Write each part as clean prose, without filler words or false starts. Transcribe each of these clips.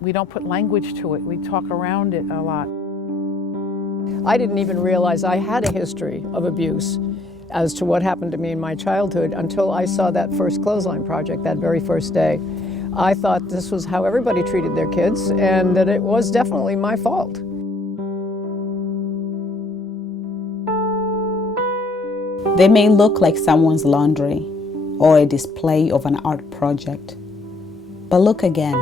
we don't put language to it. We talk around it a lot. I didn't even realize I had a history of abuse as to what happened to me in my childhood until I saw that first Clothesline Project, that very first day. I thought this was how everybody treated their kids and that it was definitely my fault. They may look like someone's laundry or a display of an art project. But look again.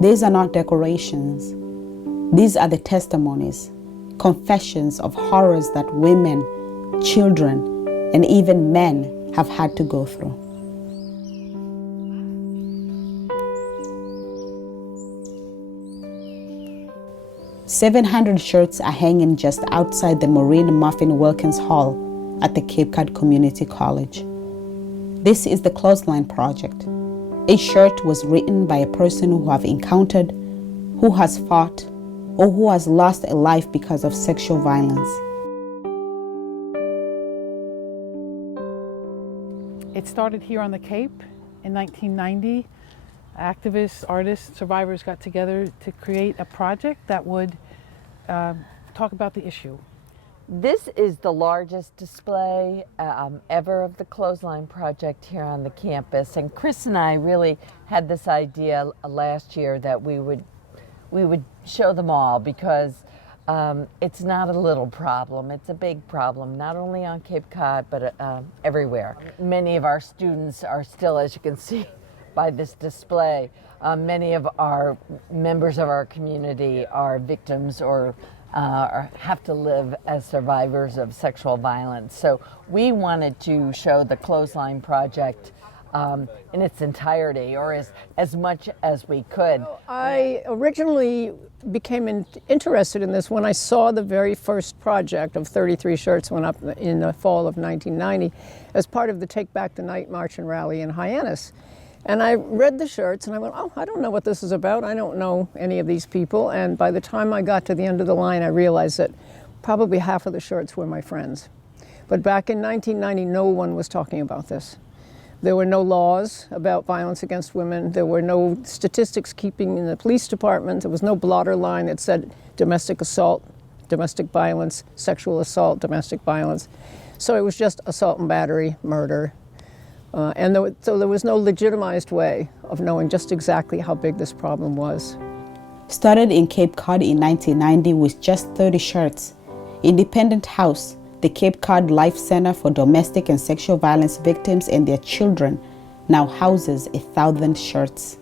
These are not decorations. These are the testimonies, confessions of horrors that women, children, and even men have had to go through. "700 shirts are hanging just outside the Maureen Muffin Wilkins Hall at the Cape Cod Community College. This is the Clothesline Project. Each shirt was written by a person who have encountered, who has fought, or who has lost a life because of sexual violence. It started here on the Cape in 1990. Activists, artists, survivors got together to create a project that would talk about the issue. This is the largest display ever of the Clothesline Project here on the campus, and Chris and I really had this idea last year that we would show them all because it's not a little problem, it's a big problem, not only on Cape Cod but everywhere. Many of our students are still, as you can see by this display, many of our members of our community are victims or have to live as survivors of sexual violence. So we wanted to show the Clothesline Project in its entirety, or as much as we could. I originally became interested in this when I saw the very first project of 33 shirts went up in the fall of 1990 as part of the Take Back the Night March and Rally in Hyannis. And I read the shirts and I went, oh, I don't know what this is about. I don't know any of these people. And by the time I got to the end of the line, I realized that probably half of the shirts were my friends. But back in 1990, no one was talking about this. There were no laws about violence against women. There were no statistics keeping in the police department. There was no blotter line that said domestic assault, domestic violence, sexual assault, domestic violence. So it was just assault and battery, murder. So there was no legitimized way of knowing just exactly how big this problem was. Started in Cape Cod in 1990 with just 30 shirts. Independent House, the Cape Cod Life Center for Domestic and Sexual Violence Victims and their children, now houses 1,000 shirts.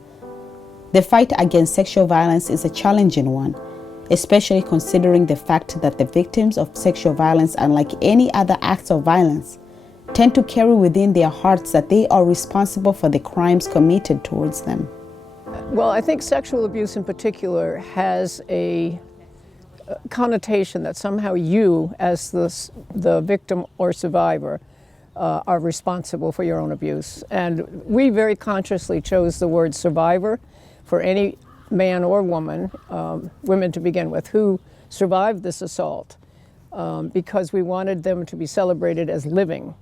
The fight against sexual violence is a challenging one, especially considering the fact that the victims of sexual violence, unlike any other acts of violence, tend to carry within their hearts that they are responsible for the crimes committed towards them. Well, I think sexual abuse in particular has a connotation that somehow you, as the victim or survivor, are responsible for your own abuse. And we very consciously chose the word survivor for any man or woman, women to begin with, who survived this assault because we wanted them to be celebrated as living,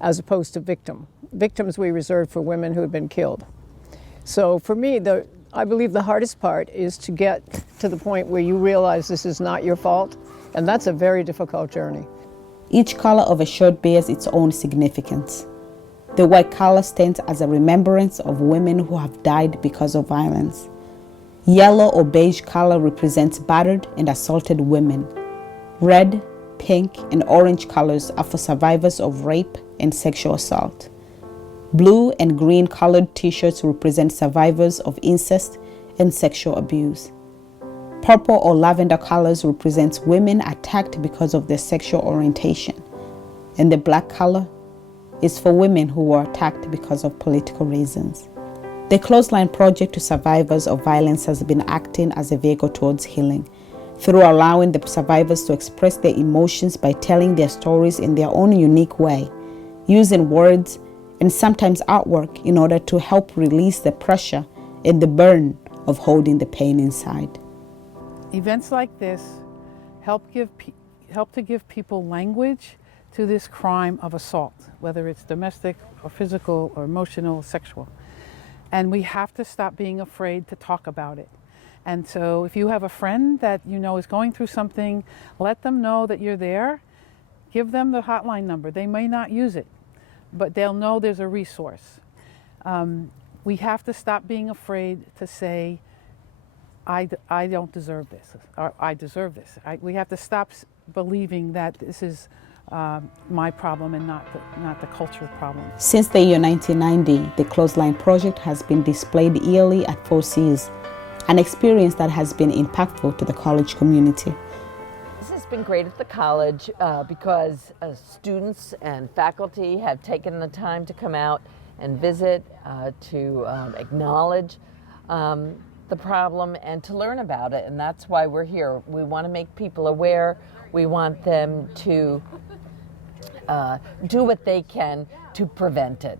as opposed to victim. Victims we reserved for women who had been killed. So for me, I believe the hardest part is to get to the point where you realize this is not your fault, and that's a very difficult journey. Each color of a shirt bears its own significance. The white color stands as a remembrance of women who have died because of violence. Yellow or beige color represents battered and assaulted women. Red, pink, and orange colors are for survivors of rape and sexual assault. Blue and green colored t-shirts represent survivors of incest and sexual abuse. Purple or lavender colors represents women attacked because of their sexual orientation. And the black color is for women who were attacked because of political reasons. The Clothesline Project to Survivors of Violence has been acting as a vehicle towards healing, through allowing the survivors to express their emotions by telling their stories in their own unique way, using words and sometimes artwork in order to help release the pressure and the burden of holding the pain inside. Events like this help to give people language to this crime of assault, whether it's domestic or physical or emotional or sexual. And we have to stop being afraid to talk about it. And so if you have a friend that you know is going through something, let them know that you're there. Give them the hotline number. They may not use it, but they'll know there's a resource. We have to stop being afraid to say, I don't deserve this, or I deserve this. We have to stop believing that this is my problem and not the culture problem. Since the year 1990, the Clothesline Project has been displayed yearly at 4 Cs, an experience that has been impactful to the college community. This has been great at the college because students and faculty have taken the time to come out and visit, to acknowledge the problem and to learn about it, and that's why we're here. We want to make people aware. We want them to do what they can to prevent it.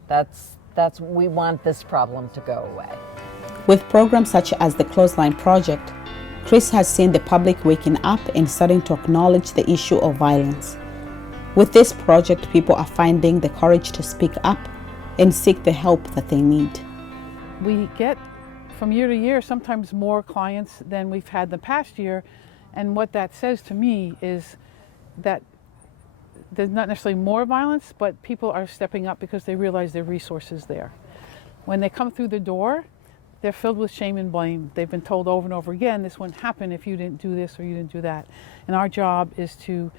We want this problem to go away. With programs such as the Clothesline Project, Chris has seen the public waking up and starting to acknowledge the issue of violence. With this project, people are finding the courage to speak up and seek the help that they need. We get from year to year sometimes more clients than we've had the past year, and what that says to me is that there's not necessarily more violence, but people are stepping up because they realize there are resources there. When they come through the door, they're filled with shame and blame. They've been told over and over again, this wouldn't happen if you didn't do this or you didn't do that. And our job is to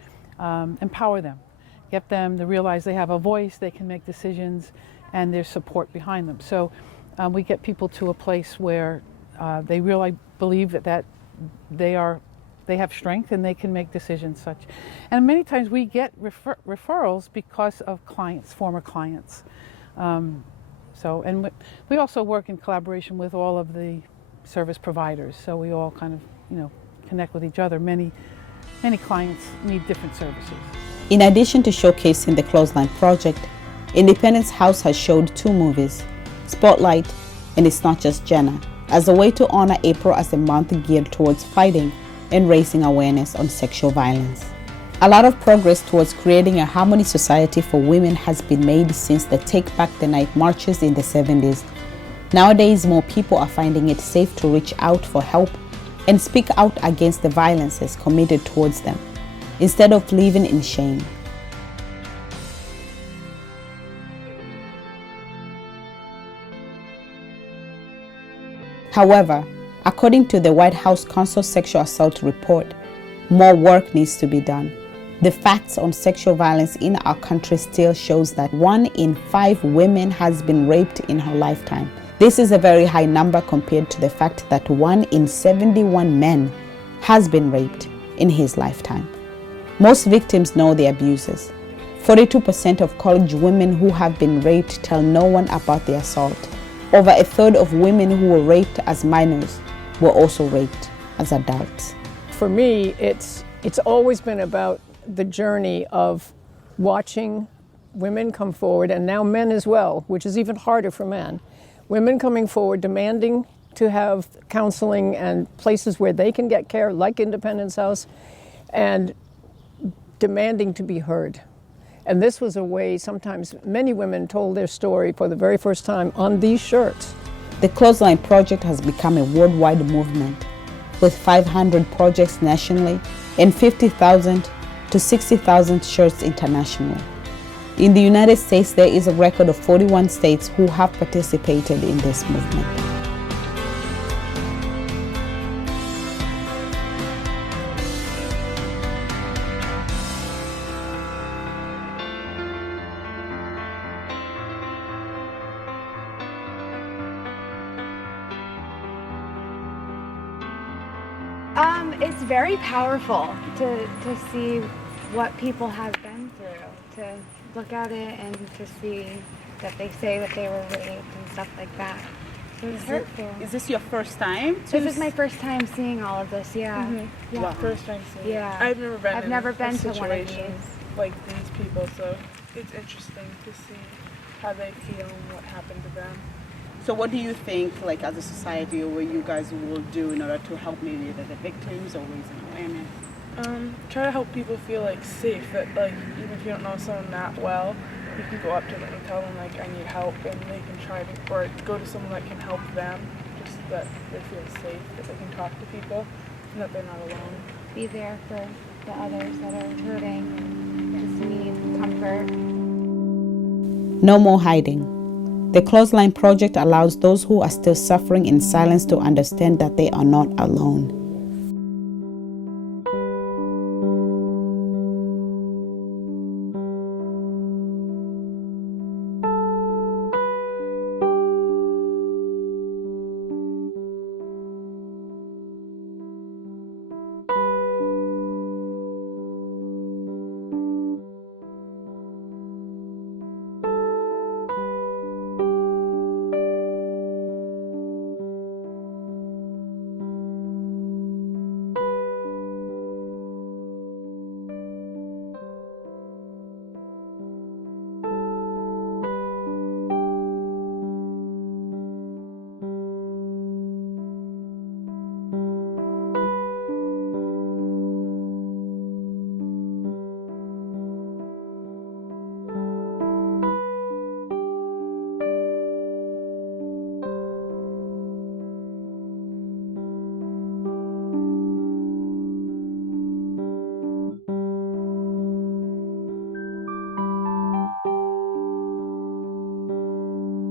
empower them, get them to realize they have a voice, they can make decisions, and there's support behind them. So we get people to a place where they really believe that they have strength and they can make decisions such. And many times we get referrals because of clients, former clients. And we also work in collaboration with all of the service providers. So we all kind of, connect with each other. Many clients need different services. In addition to showcasing the Clothesline Project, Independence House has showed 2 movies, Spotlight and It's Not Just Jenna, as a way to honor April as a month geared towards fighting and raising awareness on sexual violence. A lot of progress towards creating a harmony society for women has been made since the Take Back the Night marches in the 70s. Nowadays, more people are finding it safe to reach out for help and speak out against the violences committed towards them, instead of living in shame. However, according to the White House Council Sexual Assault Report, more work needs to be done. The facts on sexual violence in our country still shows that 1 in 5 women has been raped in her lifetime. This is a very high number compared to the fact that 1 in 71 men has been raped in his lifetime. Most victims know the abusers. 42% of college women who have been raped tell no one about the assault. Over a third of women who were raped as minors were also raped as adults. For me, it's always been about the journey of watching women come forward, and now men as well, which is even harder for men. Women coming forward demanding to have counseling and places where they can get care, like Independence House, and demanding to be heard. And this was a way sometimes many women told their story for the very first time on these shirts. The Clothesline Project has become a worldwide movement, with 500 projects nationally and 50,000 to 60,000 shirts internationally. In the United States, there is a record of 41 states who have participated in this movement. It's very powerful to see what people have been through, to look at it and to see that they say that they were raped and stuff like that. So it's hurtful. Is this your first time? This is my first time seeing all of this, yeah. Mm-hmm. Yeah. Wow. First time seeing Yeah. it. I've never been to one of these. like these people, so it's interesting to see how they feel and what happened to them. So what do you think, like as a society, or what you guys will do in order to help maybe the victims or raising awareness? Try to help people feel like safe, that like even if you don't know someone that well, you can go up to them and tell them like I need help, and they can try to, or go to someone that can help them. Just that they feel safe, that they can talk to people, and that they're not alone. Be there for the others that are hurting and just need comfort. No more hiding. The Clothesline Project allows those who are still suffering in silence to understand that they are not alone.